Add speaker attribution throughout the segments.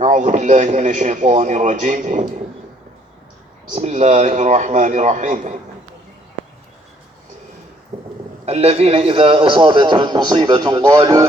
Speaker 1: أعوذ بالله من الشيطان الرجيم بسم الله الرحمن الرحيم الذين إذا أصابتهم مصيبة قالوا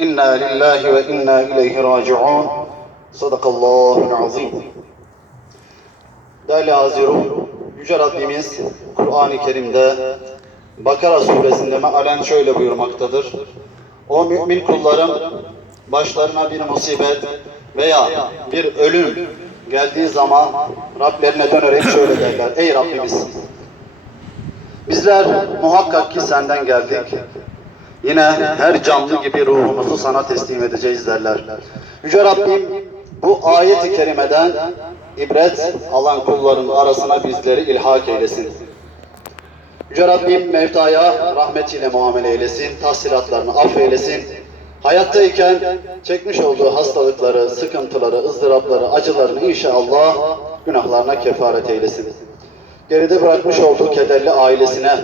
Speaker 1: إنا لله وإنا إليه راجعون صدق الله العظيم Değerli Hazirun, Yüce Rabbimiz Kur'an-ı Kerim'de Bakara suresinde mealen şöyle buyurmaktadır. O mümin kullarım başlarına bir musibet veya bir ölüm geldiği zaman Rablerine dönerek şöyle derler. Ey Rabbimiz! Bizler muhakkak ki senden geldik. Yine her canlı gibi ruhumuzu sana teslim edeceğiz derler. Yüce Rabbim bu ayet-i kerimeden ibret alan kulların arasına bizleri ilhak eylesin. Yüce Rabbim mevtaya rahmetiyle muamele eylesin, tahsilatlarını affeylesin. Hayattayken çekmiş olduğu hastalıkları, sıkıntıları, ızdırapları, acılarını inşallah günahlarına kefaret eylesin. Geride bırakmış olduğu kederli ailesine,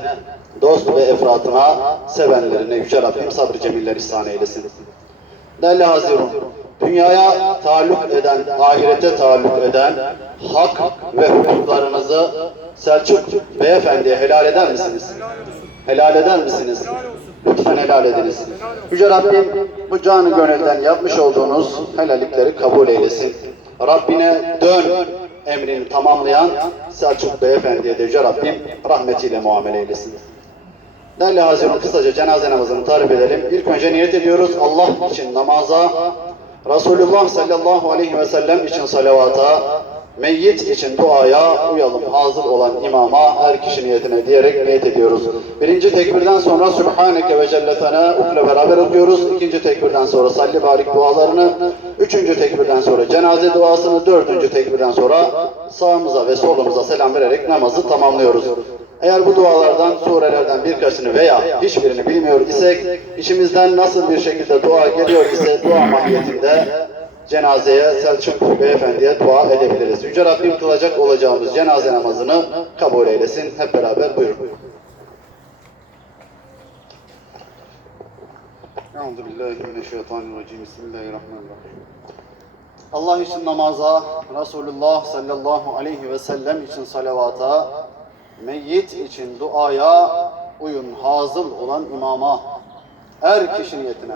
Speaker 1: dost ve efratına, sevenlerine Yüce Rabbim sabrı cemiller ihsan eylesin. Değerli Hazirun, dünyaya taalluk eden, ahirete taalluk eden hak ve hukuklarınızı Selçuk Beyefendi'ye helal eder misiniz? Helal eder misiniz? Lütfen helal ediniz. Yüce Rabbim bu canı gönülden yapmış olduğunuz helallikleri kabul eylesin. Rabbine dön emrini tamamlayan Selçuk Beyefendi'ye de Yüce Rabbim rahmetiyle muamele eylesin. Değerli Hazirun kısaca cenaze namazını tarif edelim. İlk önce niyet ediyoruz Allah için namaza, Resulullah sallallahu aleyhi ve sellem için salavata, meyyit için duaya uyalım hazır olan imama her kişi niyetine diyerek niyet ediyoruz. Birinci tekbirden sonra Sübhaneke ve Celle Fena ukle beraber okuyoruz. İkinci tekbirden sonra salli barik dualarını, üçüncü tekbirden sonra cenaze duasını, dördüncü tekbirden sonra sağımıza ve solumuza selam vererek namazı tamamlıyoruz. Eğer bu dualardan, surelerden birkaçını veya hiçbirini bilmiyor isek, içimizden nasıl bir şekilde dua geliyor ise dua mahiyetinde cenazeye Selçuk Beyefendi'ye dua edebiliriz. Yüce Rabbim kılacak olacağımız cenaze namazını kabul eylesin. Hep beraber buyurun. Euzu billahi mineşşeytanirracim. Bismillahirrahmanirrahim. Allah için namaza, Resulullah sallallahu aleyhi ve sellem için salavata, meyyit için duaya uyun hazır olan imama, her kişi niyetine.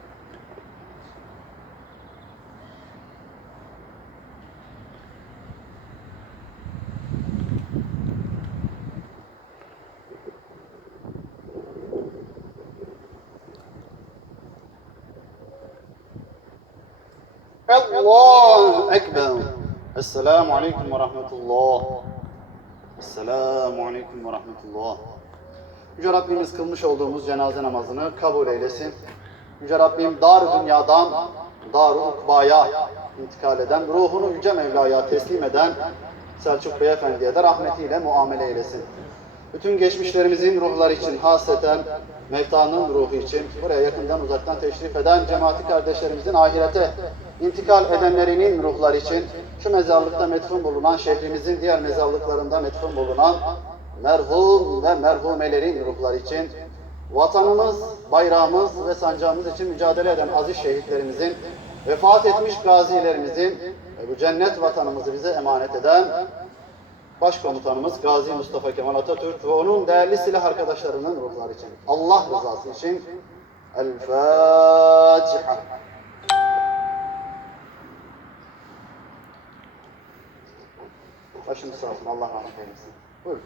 Speaker 1: الله أكبر السلام عليكم ورحمة الله Esselamu Aleyküm ve Rahmetullah. Yüce Rabbimiz kılmış olduğumuz cenaze namazını kabul eylesin. Yüce Rabbim dar dünyadan dar ukbaya intikal eden, ruhunu Yüce Mevla'ya teslim eden Selçuk Beyefendi'ye de rahmetiyle muamele eylesin. Bütün geçmişlerimizin ruhları için hasreten Mevta'nın ruhu için buraya yakından uzaktan teşrif eden cemaati kardeşlerimizin ahirete intikal edenlerinin ruhları için şu mezarlıkta metfun bulunan şehrimizin diğer mezarlıklarında metfun bulunan merhum ve merhumelerin ruhları için vatanımız, bayrağımız ve sancağımız için mücadele eden aziz şehitlerimizin vefat etmiş gazilerimizin bu cennet vatanımızı bize emanet eden Başkomutanımız Gazi Mustafa Kemal Atatürk ve onun değerli silah arkadaşlarının ruhları için, Allah rızası için El Fatiha. Başımız sağ olsun. Allah rahmet eylesin. Buyurun.